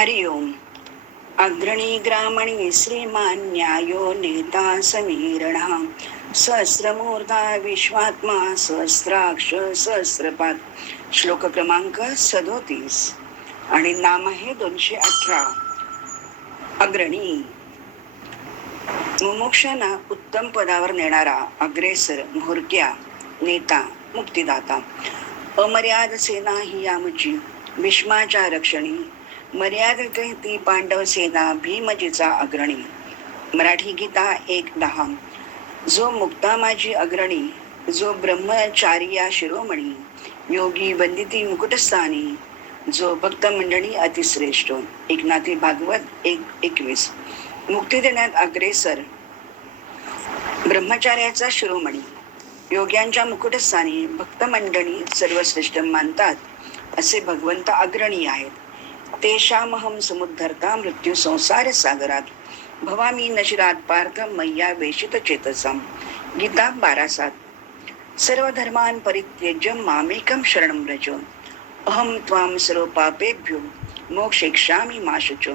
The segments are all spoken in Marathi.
हरि ओम। अग्रणी ग्रामणी श्रीमान न्यायो नेता समीरणा। सहस्रमूर्धा विश्वात्मा सहस्राक्ष सहस्रपाद। श्लोक क्रमांक सदोतीस। आणि नाम आहे दोनशे अठरा। अग्रणी। मुमुक्षांना उत्तम पदावर नेणारा अग्रेसर म्होरक्या नेता मुक्तिदाता। अमर्याद सेना ही आमची। भीष्माच्या रक्षणी मर्यादित ती पांडव सेना भीमजीचा अग्रणी. मराठी गीता एक दहा. जो मुक्ता माझी अग्रणी जो ब्रह्मचार्या शिरोमणी योगी वंदिती मुकुटस्थानी जो भक्त मंडळी अतिश्रेष्ठ. एकनाथी भागवत एक एकवीस. मुक्ती देण्यात अग्रेसर. ब्रह्मचार्याचा शिरोमणी. योग्यांच्या मुकुटस्थानी भक्त मंडळी सर्वश्रेष्ठ मानतात असे भगवंत अग्रणी आहेत. तेषामहं समुद्धरता मृत्यू संसार सागरात. भवामी नशिरात पार्थ मैया वेशित चेतसम गीता बारा सात. सर्व धर्मान परित्यज्य मामेकम शरणं व्रज. अहम त्वाम सर्व पापेभ्यो मोक्षेक्षामी माशुच.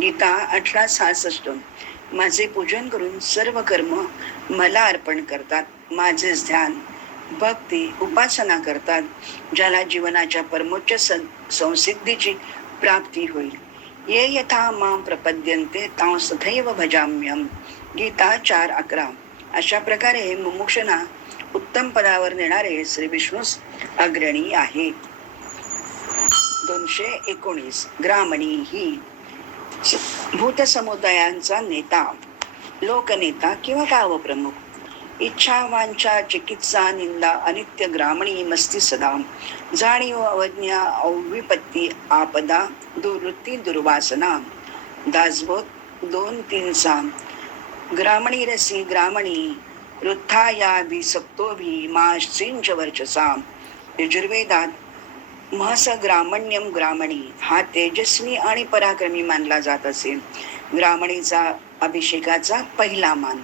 गीता अठरा सहासष्ट. माझे पूजन करून सर्व कर्म मला अर्पण करतात. माझेच ध्यान भक्ती उपासना करतात. ज्याला जीवनाच्या परमोच्च सं- संसिद्धीची प्राप्ती होईल ये यथा मां प्रपद्यन्ते तां सदैव भजाम्यम। गीता चार अकरा। अशा प्रकारे मुमुक्षना उत्तम पदावर नेणारे श्री विष्णूस अग्रणी आहे। दोनशे एकोणीस ग्रामणी ही भूत समुदायांचा नेता लोकनेता किंवा गावप्रमुख। इच्छा चिकित्सा निंदा अनित्य ग्रामणी मस्ती सदाम जाणीव अवज्ञा अविपत्ती आपदा दुवृत्ती दुर्वासना. दासबोध दोन तीन सा. ग्रामणी रसी ग्रामणी वृद्धाया विसक्तो भी माश्चिंच वर्चसा. यजुर्वेदात महस ग्रामण्यम ग्रामणी हा तेजस्वी आणि पराक्रमी मानला जात असे. ग्रामणीचा अभिषेकाचा पहिला मान.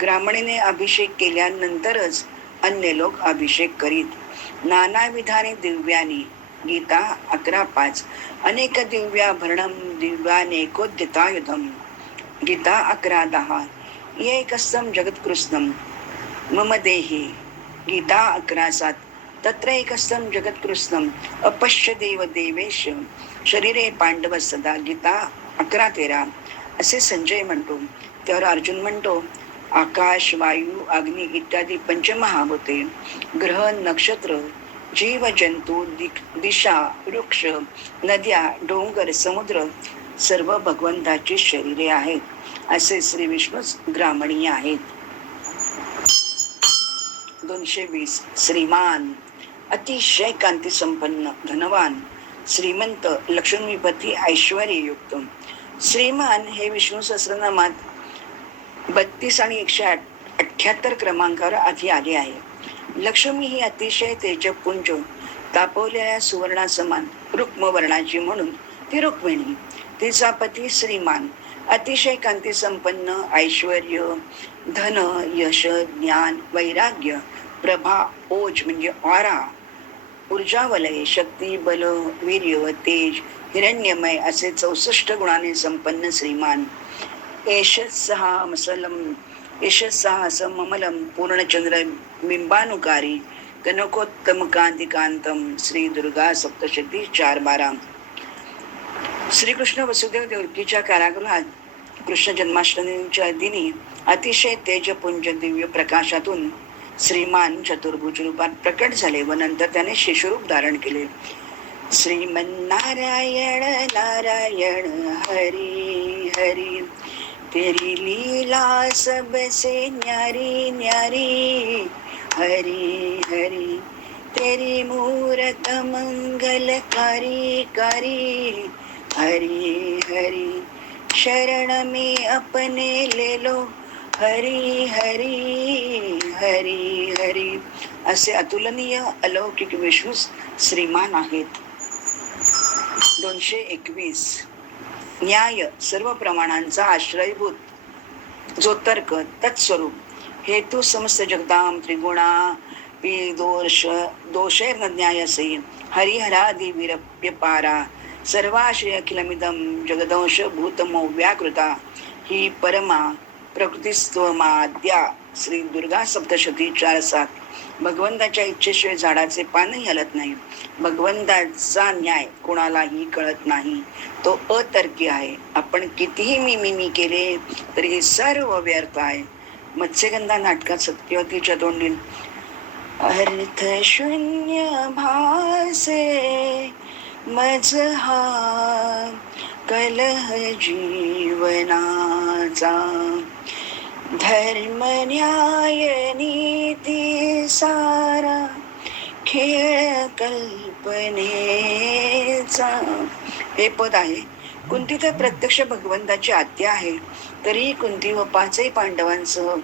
ग्रामणीने अभिषेक केल्यानंतरच अन्य लोक अभिषेक करीत. नानाविधाने दिव्यानी गीता अकरा पाच अनेक दिव्याभरणम दिव्यानेकोद्यतायुधम गीता अकरा दहा एकस्तम जगत्कृष्णम मम देही. गीता अकरा सात तत्र एकस्तम जगत्कृष्णम अपश्य देव देवेश शरीरे पांडव सदा. गीता अकरा तेरा असे संजय म्हणतो. त्यावर अर्जुन म्हणतो आकाश वायू अग्नी इत्यादी पंचमहाभूते ग्रह नक्षत्र जीव जंतू दिशा वृक्ष नद्या डोंगर समुद्र सर्व भगवंताची शरीरे आहेत असे श्री विष्णू ग्रामणीय आहेत. दोनशे वीस श्रीमान अतिशय कांती संपन्न धनवान श्रीमंत लक्ष्मीपती ऐश्वर्ययुक्त. श्रीमान हे विष्णू सहस्रनामात बत्तीस आणि एकशे अठ्ठ्याहत्तर क्रमांकावर आधी आली आहे. लक्ष्मी ही अतिशय तेजपुंज तापवलेल्या सुवर्णासमान रुक्मवर्णाची म्हणून ती रुक्मिणी. तिचा पती श्रीमान. अतिशय कांती संपन्न ऐश्वर धन यश ज्ञान वैराग्य प्रभा ओज म्हणजे ऑरा. ऊर्जावलय शक्ती बल वीर्य तेज हिरण्यमय असे चौसष्ट गुणाने संपन्न श्रीमान. एषत्सहामसलम यशस्साहसममलं पूर्णचंद्र बिंबानुकारी कनकोत्तम कांतिकांतम श्री दुर्गा सप्तशती चार बारा श्रीकृष्ण वसुदेव देवकीच्या कारागृहात कृष्ण जन्माष्टमीच्या दिनी अतिशय तेजपुंज दिव्य प्रकाशातून श्रीमान चतुर्भुज रूपात प्रकट झाले व नंतर त्याने शिशुरूप धारण केले। श्रीमन्नारायण नारायण हरी हरी। तेरी लीला सबसे न्यारी न्यारी। हरी हरी तेरी मूरत मंगलकारी कारी। हरी हरी शरण में अपने ले लो। हरी हरी हरी हरी। असे अतुलनीय अलौकिक विष्णू श्रीमान आहेत. दोनशे एकवीस. न्याय सर्व प्रमाणांचा आश्रयभूत. जो तर्क तत्स्वरूप हेतू समस्त जगदाम त्रिगुणा पी दोष दोषैर्न न्यायसे हरिहरादी विरप्य पारा सर्वाश्रय अखिलमिदम जगदंश भूतमो व्याकृता ही परमा प्रकृतिस्त्वमाद्या श्री दुर्गा सप्तशती चार सात. भगवंताच्या इच्छेशिवाय झाडाचे पानही हलत नाही. भगवंताचा न्याय कोणालाही कळत नाही. तो अतर्की आहे. आपण कितीही मी मी मी केले तरी हे सर्व व्यर्थ आहे. मत्स्यगंधा नाटकात सत्यवतीच्या तोंडील अर्थ शून्य भासे मज हा कलह जीवनाचा. धर्म न्याय नीती सारा खेळ कल्पनेचा हे पद आहे. कुंती तर प्रत्यक्ष भगवंताची आत्या आहे. तरीही कुंती व पाचही पांडवांसह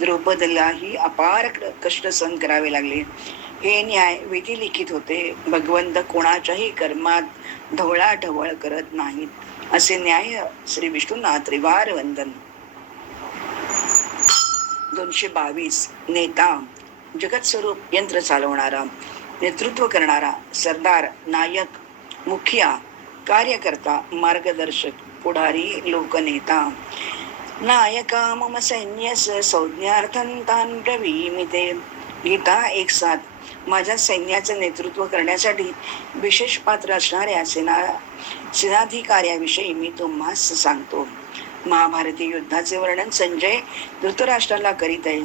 द्रौपदलाही अपार कष्ट सहन करावे लागले. हे न्याय विधी लिखित होते. भगवंत कोणाच्याही कर्मात ढवळाढवळ करत नाहीत. असे न्याय श्री विष्णूंना त्रिवार वंदन दोनशे बावीस नेता जगतस्वरूप यंत्र चालवणारा नेतृत्व करणारा सरदार नायक मुखिया कार्यकर्ता मार्गदर्शक पुढारी लोकनेता. नायका मम सैन्यस संज्ञार्थन तान ब्रवीमि ते गीता एक साथ माझ्या सैन्याचं नेतृत्व करण्यासाठी विशेष पात्र असणाऱ्या सेना सेनाधिकाऱ्याविषयी मी तुम्हास सांगतो. महाभारती युद्धाचे वर्णन संजय धृतराष्ट्राला करीत आहे.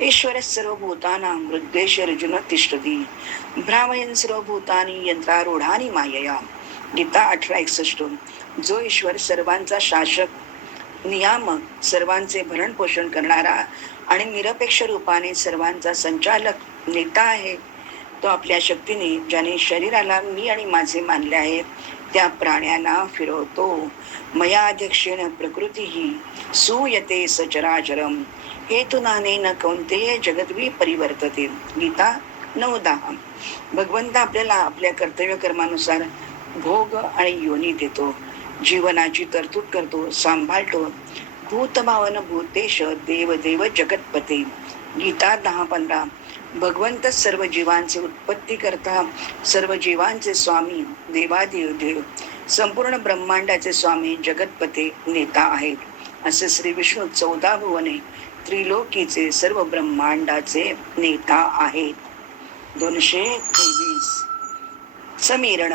ईश्वर सर्व भूताना मृद्देश अर्जुन तिष्ठती. भ्रामयन सर्व भूतानी यंत्रारूढानी मायया. गीता अठरा एकसष्ट. जो ईश्वर सर्वांचा शासक नियामक सर्वांचे भरण पोषण करणारा आणि निरपेक्ष रूपाने सर्वांचा संचालक नेता आहे तो आपल्या शक्तीने ज्याने शरीराला मी आणि माझे मानले आहे त्या प्राण्यांना फिरवतो. मयाध्यक्षेण प्रकृती ही सूयते सचराचरम. हेतुनाने न कोणतेय जगद्वी परिवर्तते. गीता नऊ दहा. भगवंत आपल्याला आपल्या कर्तव्य कर्मानुसार भोग आणि योनी देतो. जीवनाची तरतूद करतो सांभाळतो. भूतभावन भूतेश देव देव जगतपते. गीता दहा पंधरा. भगवंत सर्व जीवांचे उत्पत्ती करता सर्व जीवांचे स्वामी देवादेव देव. संपूर्ण ब्रह्मांडाचे स्वामी जगतपते नेता आहेत. असे श्री विष्णू चौदा भुवने त्रिलोकीचे सर्व ब्रह्मांडाचे नेता आहेत. दोनशे तेवीस. समीरण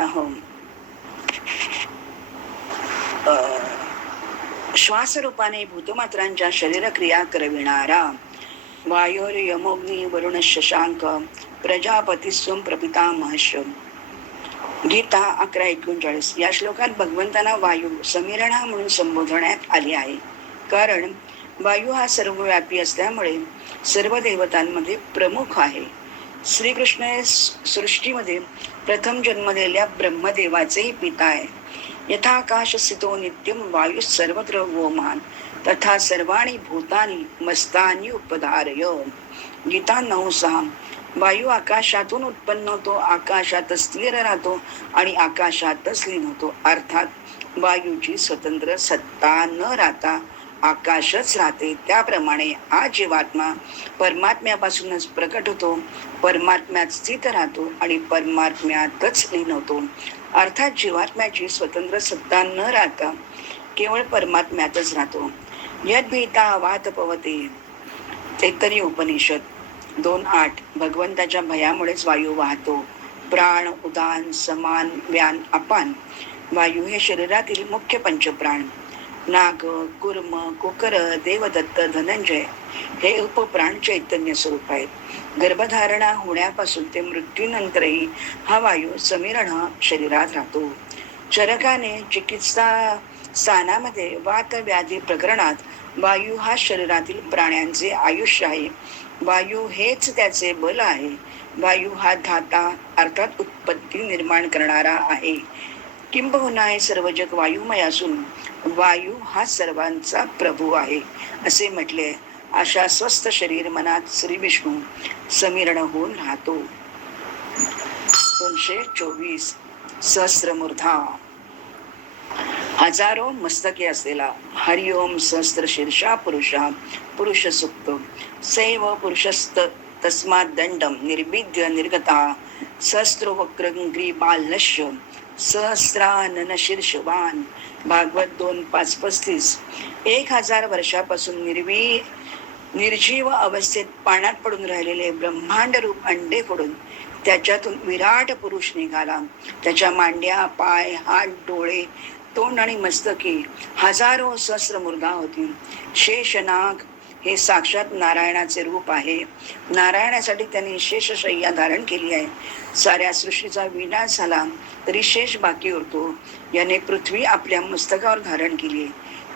श्वासरूपाने भूतमात्रांच्या शरीरक्रिया करविणारा. वायोर यमोग्नी वरुण शशांक प्रजापतिस्वम प्रपिता महर्ष. गीता अकरा एकोणचाळीस. या श्लोकात भगवंतांना वायू समीरणा म्हणून संबोधण्यात आले आहे. कारण वायू हा सर्वव्यापी असल्यामुळे सर्व देवतांमध्ये प्रमुख आहे. श्रीकृष्ण हे सृष्टीमध्ये प्रथम जन्मलेल्या ब्रह्मदेवाचेही पिता आहे. यथाकाशस्थितो नित्यं वायुः वायू सर्वत्र वोमान तथा सर्वाणी भूतानी मस्तानी उपधारय। गीता नवसा वायू आकाशातून उत्पन्न होतो आकाशातच स्थिर राहतो आणि आकाशातच लीन होतो. अर्थात वायूची स्वतंत्र सत्ता न राहता आकाशच राहते. त्याप्रमाणे हा जीवात्मा परमात्म्यापासूनच प्रकट होतो. परमात्म्यात स्थित राहतो आणि परमात्म्यातच लीन होतो. अर्थात जीवात्म्याची स्वतंत्र सत्ता न राहता केवळ परमात्म्यातच राहतो. यद भीता वात पवते. तेतरी उपनिषद दोन आठ भगवंताच्या भयामुळेच वायू वाहतो. प्राण उदान समान व्यान अपान. वायू हे शरीरातील मुख्य पंचप्राण. नाग कुर्म कुकर देवदत्त धनंजय हे उपप्राण चैतन्य स्वरूप आहेत. गर्भधारणा होण्यापासून ते मृत्यूनंतरही हा वायू समीरण शरीरात राहतो. चरकाने चिकित्सा स्थानामध्ये वात व्याधी प्रकरणात वायू हा शरीरातील प्राण्यांचे आयुष्य आहे. वायू हेच त्याचे बल आहे. वायू हा धाता अर्थात उत्पत्ती निर्माण करणारा आहे. किंबहुना हे सर्व जग वायुमय असून वायू हा सर्वांचा प्रभू आहे असे म्हटले अशा स्वस्थ शरीर मनात श्री विष्णू समीरण होऊन राहतो. दोनशे चोवीस सहस्रमूर्धा. हजारो मस्तके असलेला हरिओम सहस्र शीर्षा पुरुषा पुरुष सुप्त सैव पुरुषस्त तस्मात दंडम निर्भिद्य निर्गता. सहस्रो वक्रग्रीबालनश्य सहस्रानन शीर्षवान. भागवत दोन पाच पस्तीस. एक हजार वर्षापासून निर्वी निर्जीव अवस्थेत पाण्यात पडून राहिलेले ब्रह्मांड रूप अंडे फोडून त्याच्यातून विराट पुरुष निघाला. त्याच्या मांड्या पाय हात डोळे तोंड आणि मस्तकी हजारो सहस्र मुर्गा होती. शेषनाग हे साक्षात नारायणाचे रूप आहे. नारायणासाठी त्यांनी शेषशय्या धारण केली आहे. साऱ्या सृष्टीचा विनाश झाला तरी शेष बाकी उरतो. याने पृथ्वी आपल्या मस्तकावर धारण केली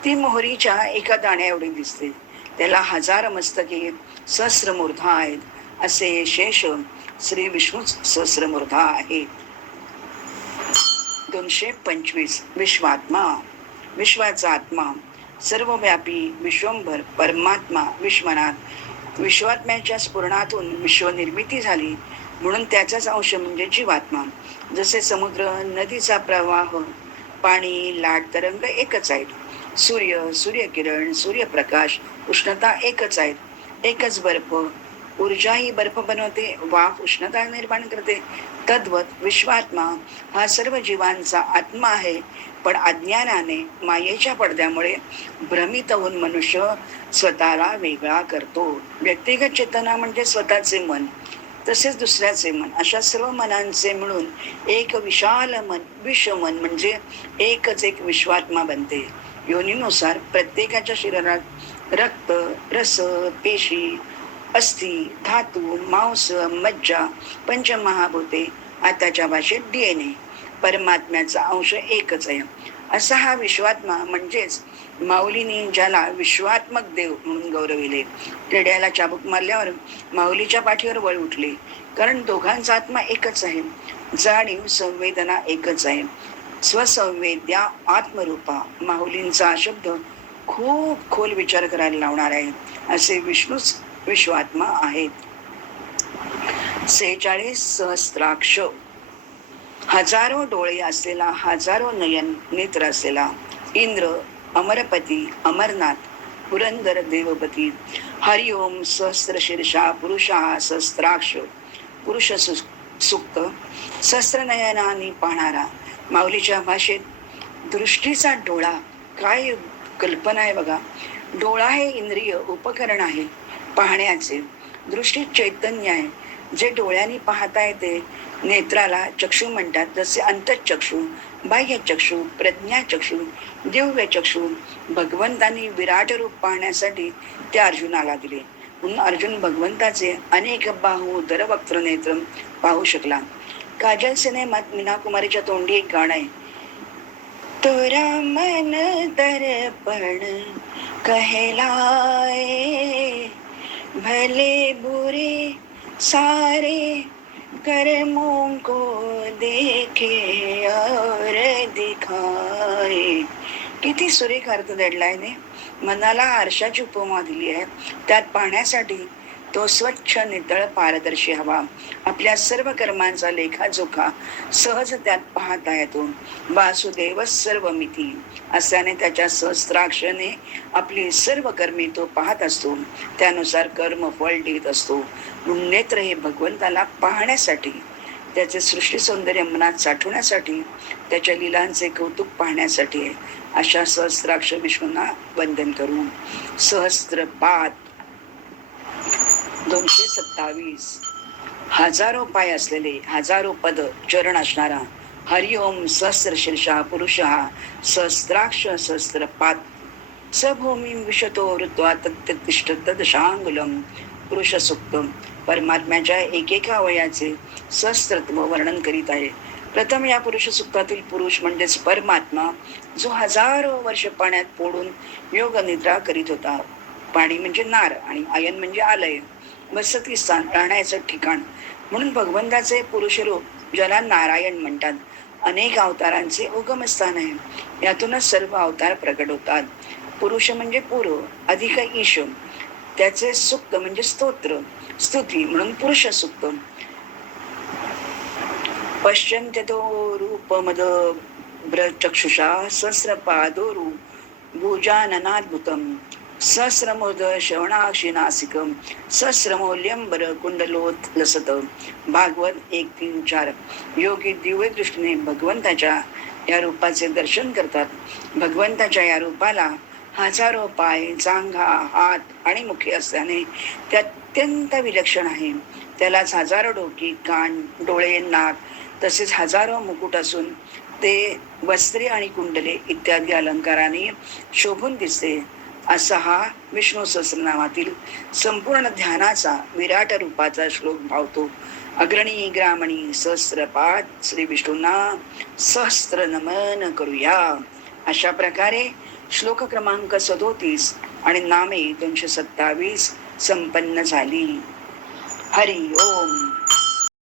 ती मोहरीच्या एका दाण्या एवढी दिसते. त्याला हजार मस्तके सहस्रमूर्धा आहेत असे शेष श्री विष्णू सहस्रमूर्धा आहे. दोनशे पंचवीस विश्वात्मा विश्वाचा आत्मा सर्वव्यापी विश्वंभर परमात्मा विश्वनाथ विश्वात्म्याच्या स्फुरणातून विश्वनिर्मिती झाली म्हणून त्याचाच अंश म्हणजे जीवात्मा. जसे समुद्र नदीचा प्रवाह पाणी लाट तरंग एकच आहेत. सूर्य सूर्यकिरण सूर्यप्रकाश उष्णता एकच आहेत. एकच बर्फ. ऊर्जा ही बर्फ बनवते वाफ उष्णता निर्माण करते. तद्वत विश्वात्मा हा सर्व जीवांचा आत्मा आहे. पण अज्ञानाने मायेच्या पडद्यामुळे भ्रमित होऊन मनुष्य स्वतःला वेगळा करतो. व्यक्तिगत चेतना म्हणजे स्वतःचे मन तसेच दुसऱ्याचे मन. अशा सर्व मनांचे मिळून एक विशाल मन विश्वमन म्हणजे एकच एक विश्वात्मा बनते. योनीनुसार प्रत्येकाच्या शरीरात रक्त रस पेशी अस्थि धातू मांस मज्जा पंचमहाभूते आताच्या भाषेत डी एन ए परमात्म्याचा अंश एकच आहे. असा हा विश्वात्मा म्हणजेच माऊलीने ज्याला विश्वात्मक देव म्हणून गौरविले टेड्याला चाबूक मारल्यावर माऊलीच्या पाठीवर वळ उठले. कारण दोघांचा आत्मा एकच आहे. जाणीव संवेदना एकच आहे. स्वसंवेद्या आत्मरूपा. माऊलींचा हा शब्द खूप खोल विचार करायला लावणार आहे. असे विष्णूच विश्वात्मा आहेत. सेहेचाळीस सहस्त्राक्ष हजारो डोळे असलेला हजारो नयन नेत्र असलेला इंद्र अमरपती अमरनाथ पुरंदर देवपती हरिओम सहस्त्र शीर्षा पुरुषा सहस्त्राक्ष पुरुष सुक्त सहस्रनयनाने पाहणारा माऊलीच्या भाषेत दृष्टीचा डोळा काय कल्पना आहे बघा. डोळा हे इंद्रिय उपकरण आहे पाहण्याचे. दृष्टी चैतन्य आहे. जे डोळ्यांनी पाहता येते नेत्राला चक्षु म्हणतात. जसे अंतचक्षु बाह्य चक्षु प्रज्ञाचक्षु दिव्य चक्षु भगवंतांनी विराट रूप पाहण्यासाठी ते अर्जुनाला दिले. म्हणून अर्जुन भगवंताचे अनेक बाहू दरवक्त्र नेत्र पाहू शकला. काजल सिनेमात मीना कुमारीच्या तोंडी एक गाणं आहे. तोरा मन दर्पण कहलाए भले बुरे सारे कर्मों को देखे और दिखाए. किती सुरेख अर्थ दडलाय ने. मनाला आरशाची उपमा दिली आहे. त्यात पाहण्यासाठी तो स्वच्छ नितळ पारदर्शी हवा. आपल्या सर्व कर्मांचा लेखाजोखा सहज त्यात पाहता येतो. वासुदेव सर्व मिती असल्याने त्याच्या सहस्त्राक्षने आपली सर्व कर्मी तो पाहत असतो. त्यानुसार कर्म फळ देत असतो. नेत्र हे भगवंताला पाहण्यासाठी त्याचे सृष्टी सौंदर्य मनात साठवण्यासाठी त्याच्या लिलांचे कौतुक पाहण्यासाठी आहे अशा सहस्त्राक्ष विष्णूंना वंदन करू. सहस्त्रपात दोनशे सत्तावीस. हजारो पाय असलेले हजारो पद चरण असणारा हरिओम सहस्र शीर्षा पुरुष सहस्राक्ष सहस्त्रपात सभूमी विशतो ऋत्वा तत्तिष्ठ तदशांगुलम पुरुष सुक्त परमात्म्याच्या एकेका वयाचे सहस्त्रत्व वर्णन करीत आहे. प्रथम या पुरुष सुक्तातील पुरुष म्हणजेच परमात्मा जो हजारो वर्ष पाण्यात पोडून योग निद्रा करीत होता. पाणी म्हणजे नार आणि आयन म्हणजे आलय. वसती स्थान राहण्याचं ठिकाण. म्हणून भगवंताचे पुरुष रूप ज्याला नारायण म्हणतात. अनेक अवतारांचे उगमस्थान आहे. यातूनच सर्व अवतार प्रकट होतात. पुरुष म्हणजे पूर्व अधिक ईश त्याचे सुक्त म्हणजे स्तोत्र स्तुती म्हणून पुरुष सुक्त. पश्चंत्यतो रूपमद चक्षुषा सहस्रपादोरू भुजाननाद्भुतम. सहस्रमोद श्रवणाक्षी नासिकम सहस्रमौल्यंबर कुंडलोत लसत. भागवत एक तीन चार. योगी दिव्य दृष्टीने भगवंताच्या या रूपाचे दर्शन करतात. भगवंताच्या या रूपाला हजारो पाय जांघा हात आणि मुखे असल्याने ते अत्यंत विलक्षण आहे. त्यालाच हजारो डोकी कान डोळे नाक तसेच हजारो मुकुट असून ते वस्त्रे आणि कुंडले इत्यादी अलंकाराने शोभून दिसते. असा हा विष्णू सहस्रनामातील संपूर्ण ध्यानाचा विराट रूपाचा श्लोक भावतो. अग्रणी ग्रामणी सहस्रपाद श्री विष्णूंना सहस्र नमन करूया. अशा प्रकारे श्लोक क्रमांक सदोतीस आणि नामे दोनशे सत्तावीस संपन्न झाली. हरी ओम.